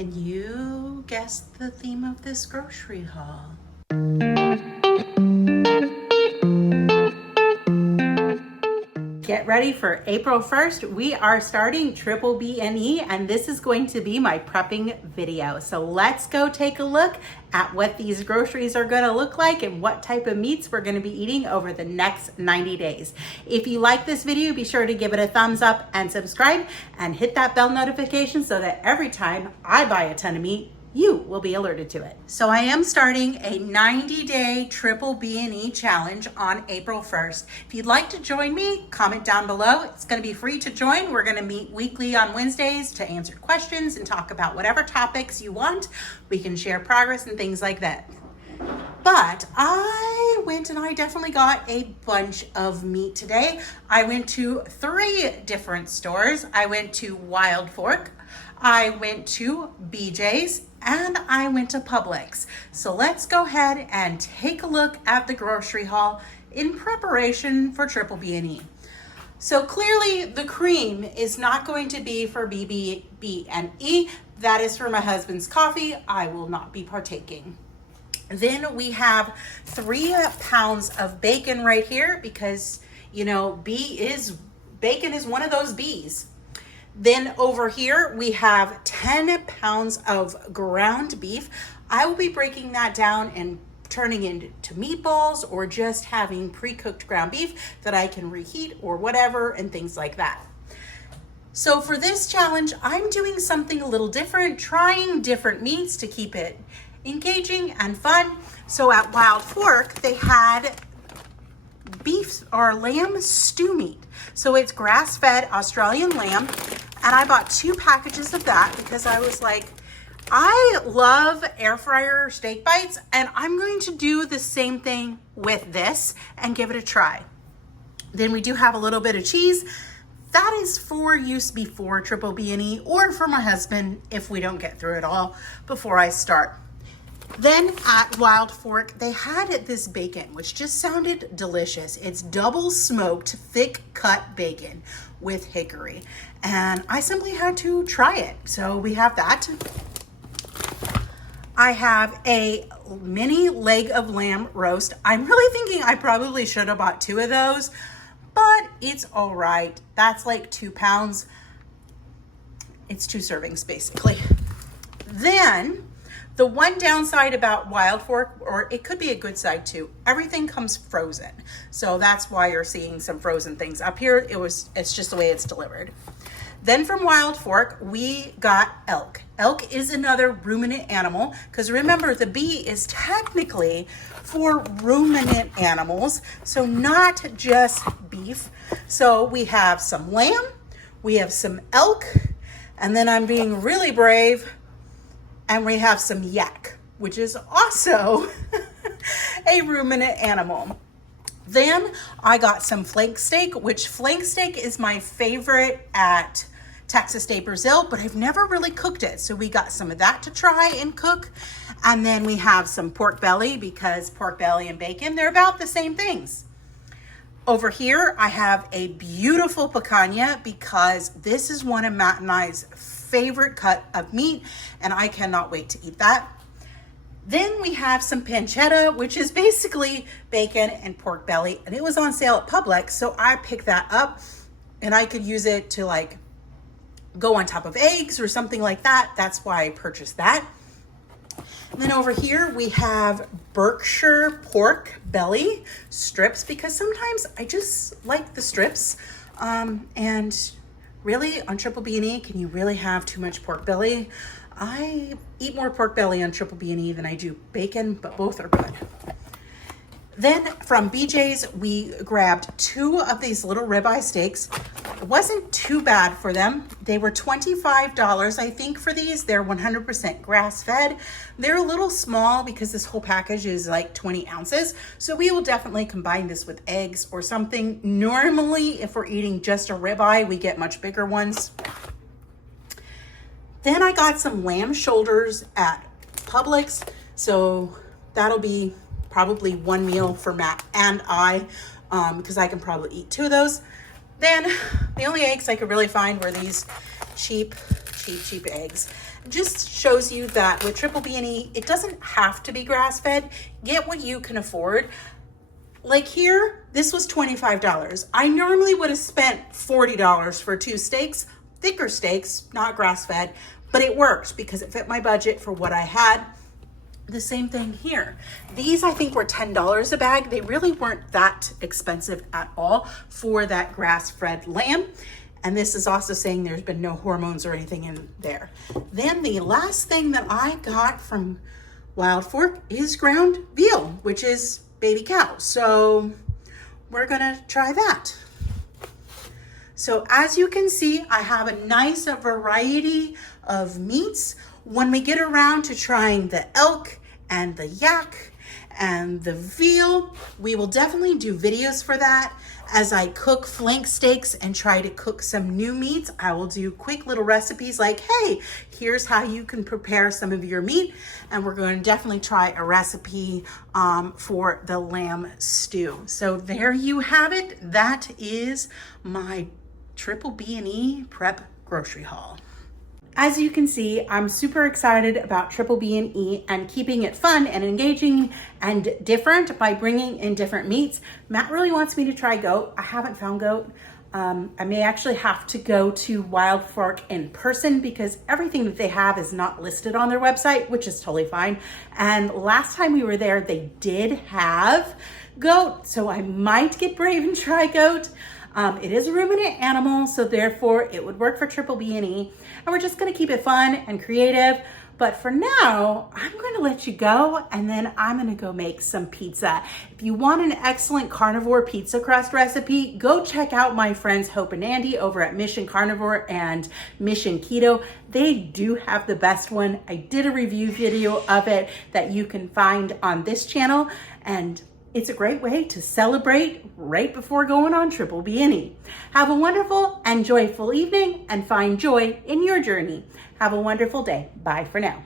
Can you guess the theme of this grocery haul? Get ready for April 1st. We are starting Triple BBBE, and this is going to be my prepping video. So let's go take a look at what these groceries are going to look like and what type of meats we're going to be eating over the next 90 days. If you like this video, be sure to give it a thumbs up and subscribe and hit that bell notification so that every time I buy a ton of meat, you will be alerted to it. So I am starting a 90-day Triple BBBE challenge on April 1st. If you'd like to join me, comment down below. It's going to be free to join. We're going to meet weekly on Wednesdays to answer questions and talk about whatever topics you want. We can share progress and things like that. But I went and I definitely got a bunch of meat today. I went to 3 different stores. I went to Wild Fork, I went to BJ's, and I went to Publix. So let's go ahead and take a look at the grocery haul in preparation for Triple BBBE. So clearly the cream is not going to be for BBBE. That is for my husband's coffee. I will not be partaking. Then we have 3 pounds of bacon right here because, you know, bacon is one of those B's. Then over here, we have 10 pounds of ground beef. I will be breaking that down and turning into meatballs or just having pre-cooked ground beef that I can reheat or whatever and things like that. So for this challenge, I'm doing something a little different, trying different meats to keep it engaging and fun. So at Wild Fork, they had beef or lamb stew meat. So it's grass-fed Australian lamb, and I bought 2 packages of that because I was like, I love air fryer steak bites, and I'm going to do the same thing with this and give it a try. Then we do have a little bit of cheese. That is for use before Triple BBBE or for my husband if we don't get through it all before I start. Then at Wild Fork, they had this bacon, which just sounded delicious. It's double smoked, thick cut bacon with hickory. And I simply had to try it. So we have that. I have a mini leg of lamb roast. I'm really thinking I probably should have bought 2 of those, but it's all right. That's like 2 pounds. It's 2 servings basically. Then the one downside about Wild Fork, or it could be a good side too, everything comes frozen. So that's why you're seeing some frozen things. Up here, it's just the way it's delivered. Then from Wild Fork, we got elk. Elk is another ruminant animal, because remember, the B is technically for ruminant animals, so not just beef. So we have some lamb, we have some elk, and then I'm being really brave, and we have some yak, which is also a ruminant animal. Then I got some flank steak, which flank steak is my favorite at Texas Day Brazil, but I've never really cooked it. So we got some of that to try and cook. And then we have some pork belly, because pork belly and bacon, they're about the same things. Over here, I have a beautiful picanha because this is one of Matt and I's favorite cut of meat, and I cannot wait to eat that. Then we have some pancetta, which is basically bacon and pork belly, and it was on sale at Publix, so I picked that up, and I could use it to like go on top of eggs or something like that. That's why I purchased that. And then over here we have Berkshire pork belly strips, because sometimes I just like the strips, and really, on Triple BBBE, can you really have too much pork belly? I eat more pork belly on Triple BBBE than I do bacon, but both are good. Then from BJ's, we grabbed 2 of these little ribeye steaks. It wasn't too bad for them. They were $25, I think, for these. They're 100% grass-fed. They're a little small because this whole package is like 20 ounces. So we will definitely combine this with eggs or something. Normally, if we're eating just a ribeye, we get much bigger ones. Then I got some lamb shoulders at Publix. So that'll be probably 1 meal for Matt and I, because I can probably eat 2 of those. Then the only eggs I could really find were these cheap cheap eggs. It just shows you that with Triple B&E, it doesn't have to be grass-fed. Get what you can afford. Like here, this was $25. I normally would have spent $40 for 2 steaks, thicker steaks, not grass-fed, but it worked because it fit my budget for what I had. The same thing here. These I think were $10 a bag. They really weren't that expensive at all for that grass-fed lamb. And this is also saying there's been no hormones or anything in there. Then the last thing that I got from Wild Fork is ground veal, which is baby cow. So we're gonna try that. So as you can see, I have a nice variety of meats. When we get around to trying the elk and the yak and the veal, we will definitely do videos for that. As I cook flank steaks and try to cook some new meats, I will do quick little recipes like, hey, here's how you can prepare some of your meat. And we're going to definitely try a recipe for the lamb stew. So there you have it. That is my Triple B&E prep grocery haul. As you can see, I'm super excited about Triple B&E and keeping it fun and engaging and different by bringing in different meats. Matt really wants me to try goat. I haven't found goat. I may actually have to go to Wild Fork in person because everything that they have is not listed on their website, which is totally fine. And last time we were there, they did have goat, so I might get brave and try goat. It is a ruminant animal, so therefore it would work for Triple B&E. And we're just gonna keep it fun and creative. But for now, I'm gonna let you go and then I'm gonna go make some pizza. If you want an excellent carnivore pizza crust recipe, go check out my friends Hope and Andy over at Mission Carnivore and Mission Keto. They do have the best one. I did a review video of it that you can find on this channel, and it's a great way to celebrate right before going on Triple B&E. Have a wonderful and joyful evening and find joy in your journey. Have a wonderful day. Bye for now.